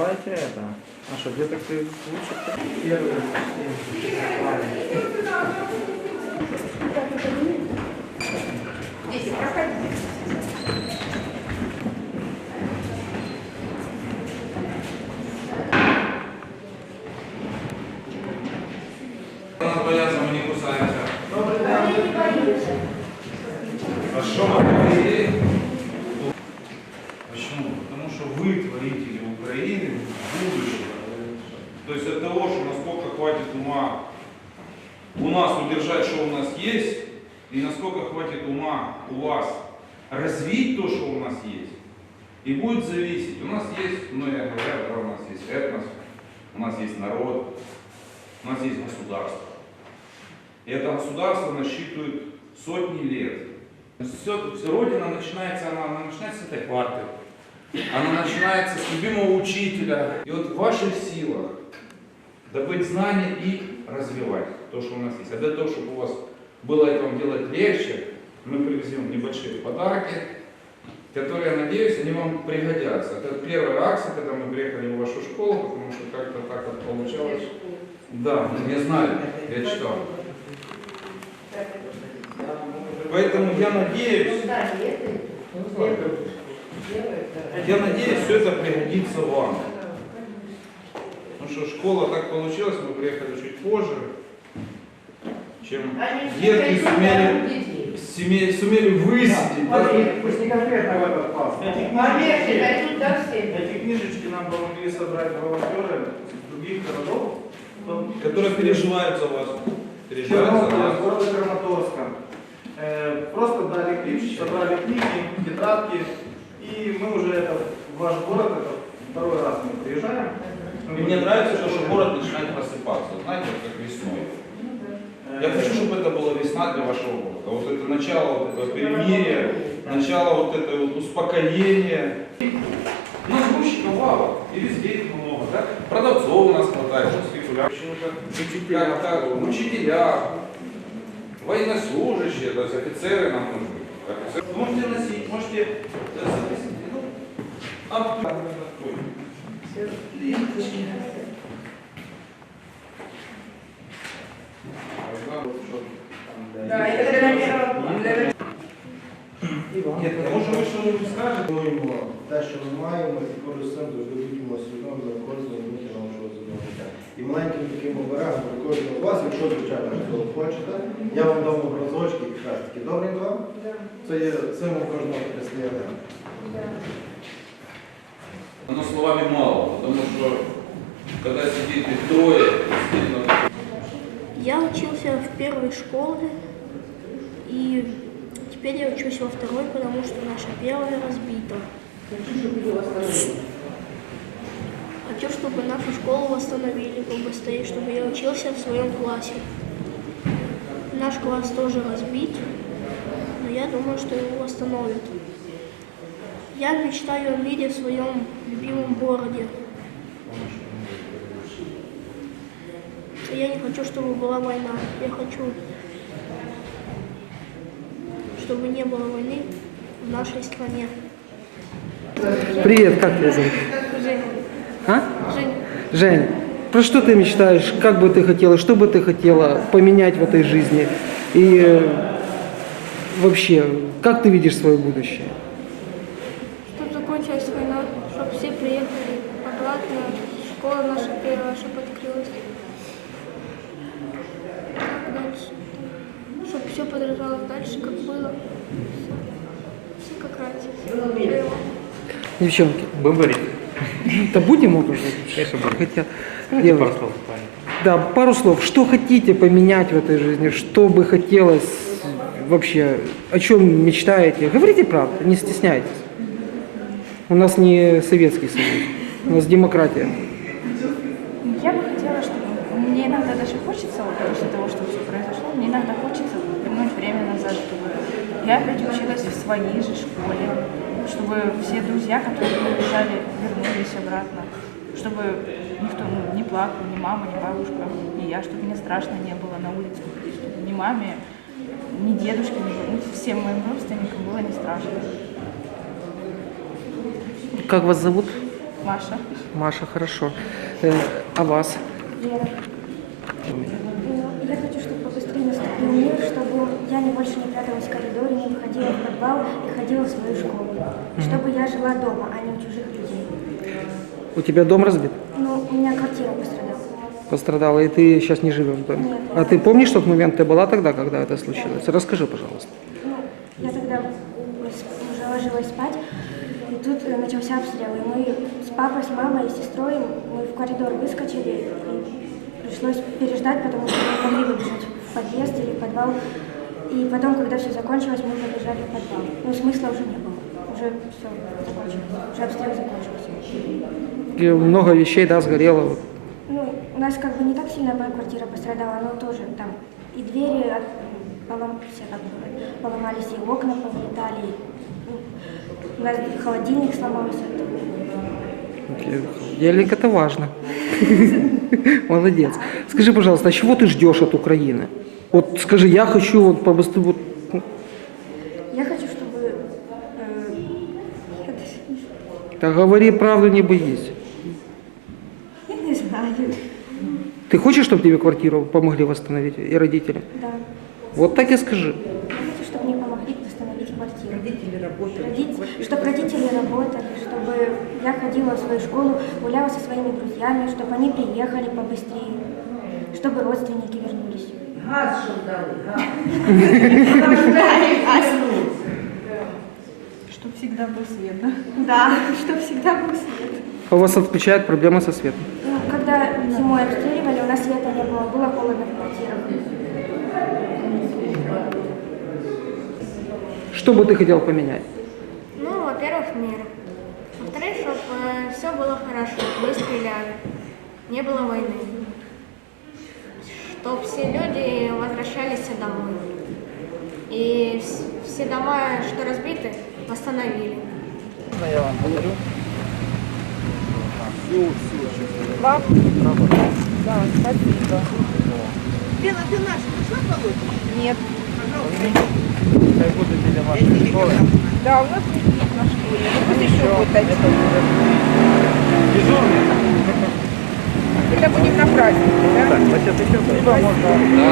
давайте это. А что, где-то ты лучше? Первый. Мы говорили? Почему? Потому что вы будущего. То есть от того, что насколько хватит ума у нас удержать, что у нас есть, и насколько хватит ума у вас развить то, что у нас есть, и будет зависеть. У нас есть, многие говорят, да, у нас есть этнос, у нас есть народ, у нас есть государство. И это государство насчитывает сотни лет. Все, Родина начинается, она, она начинается с этой парты. Она начинается с любимого учителя. И вот в ваших силах добыть знания и развивать то, что у нас есть. А для того, чтобы у вас было это вам делать легче, мы привезем небольшие подарки, которые, я надеюсь, они вам пригодятся. Это первая акция, когда мы приехали в вашу школу, потому что как-то так вот получалось. Да, я знаю, я читал. Поэтому я надеюсь, я надеюсь, все это пригодится вам. Что школа так получилась, мы приехали чуть позже, чем детки сумели, сумели, сумели высидеть. да. Пусть не конкретно в этот класс. Поверьте, Эти книжечки нам помогли собрать волонтеры из других городов. Которые переживают за вас. Переживают за нас. города Краматорска. Э, Просто дали ключ, собрали книги, тетрадки, и мы уже это в ваш город, это второй раз мы приезжаем. И мне нравится, то, что город начинает просыпаться, знаете, вот как весной. Э, Я хочу, чтобы это была весна для вашего города. Вот это начало вот этого перемирия, начало вот этого вот успокоения. У нас грузчиков вау, и везде их много, да? Продавцов у нас хватает, что спекулянтов, Учителя. военнослужащие, то есть офицеры нам нужны. Офицеры. Можете носить, можете записать. Ну, а, Те, що ми маємо, і користуємо будемо свідомо за користь міти нашого задоволення. І маленьким таким оберегом кожного вас, якщо звичайно цього хочете, я вам дам образочки, якраз таки добренько. Це є символ кожного християнина. Оно словами мало, потому что когда сидит их трое, действительно Я учился в первой школе, и теперь я учусь во второй, потому что наша первая разбита. Хочу, чтобы нашу школу восстановили побыстрее, чтобы я учился в своем классе. Наш класс тоже разбит, но я думаю, что его восстановят. Я мечтаю о мире в своем любимом городе. Я не хочу, чтобы была война. Я хочу, чтобы не было войны в нашей стране. Привет, как тебя зовут? Женя. А? Женя. Жень, про что ты мечтаешь? Как бы ты хотела, что бы ты хотела поменять в этой жизни? И э, вообще, как ты видишь свое будущее? Чтобы закончилась война, чтобы все приехали обратно, школа наша первая, чтобы открылась. Дальше. Чтобы все продолжалось дальше, как было. Все, все как раньше. Девчонки, Будем говорить? да будем уже? Конечно, будем. Хотя, пару слов да, пару слов. Что хотите поменять в этой жизни? Что бы хотелось вообще? О чем мечтаете? Говорите правду, не стесняйтесь. У нас не Советский Союз, у нас демократия. Я бы хотела, чтобы мне иногда даже хочется, вот после того, что все произошло, мне иногда хочется вернуть время назад, чтобы я опять училась в своей же школе, чтобы все друзья, которые уезжали, вернулись обратно, чтобы никто ну, не плакал, ни мама, ни бабушка, ни я, чтобы мне страшно не было на улице чтобы ни маме, ни дедушке, ни ну, всем моим родственникам было не страшно. Как вас зовут? Маша. Маша, хорошо. Э, а вас? Вера. Я хочу, чтобы побыстрее наступил мир, чтобы я не больше не пряталась в коридоре, не выходила в подвал и ходила в свою школу. Чтобы я жила дома, а не у чужих людей. У тебя дом разбит? Ну, у меня квартира пострадала. Пострадала, и ты сейчас не живешь в доме. Нет. А ты помнишь тот момент, ты была тогда, когда это случилось? Расскажи, пожалуйста. Ну, я тогда ложилась спать, и тут э, начался обстрел. И мы с папой, с мамой и сестрой мы в коридор выскочили, и пришлось переждать, потому что мы могли выбежать в подъезд или в подвал. И потом, когда все закончилось, мы побежали в подвал. Ну, смысла уже не было. Уже все закончилось. Уже обстрел закончился. И много вещей, да, сгорело. Ну, у нас как бы не так сильно моя квартира пострадала, но тоже там и двери от, полом, все как бы поломались, и окна повылетали. И, у нас холодильник сломался. Елик, это важно. Молодец. Скажи, пожалуйста, а чего ты ждешь от Украины? Вот скажи, я хочу вот побыстрее, вот, ну, Я хочу, чтобы... э, да говори правду, не боись. я не знаю. Ты хочешь, чтобы тебе квартиру помогли восстановить и родители? Да. Вот так и скажи. Я хочу, чтобы мне помогли восстановить квартиру. Родители работали. Родители, чтобы родители работали, чтобы я ходила в свою школу, гуляла со своими друзьями, чтобы они приехали побыстрее, чтобы родственники вернулись. Газ, щоб дали, газ. Чтобы всегда был свет, да? Да, чтобы всегда был свет. А У вас отключают проблемы со светом. Ну, когда зимой обстреливали, у нас света не было, было холодно в квартирах. Что бы ты хотел поменять? Ну, во-первых, мир. Во-вторых, чтобы все было хорошо, мы стреляли, не было войны. Чтобы все люди возвращались домой. И вс- все дома, что разбиты, восстановили. Да, у нас есть на школе. Ну, пусть еще будет один. Это будем на празднике, да? Да.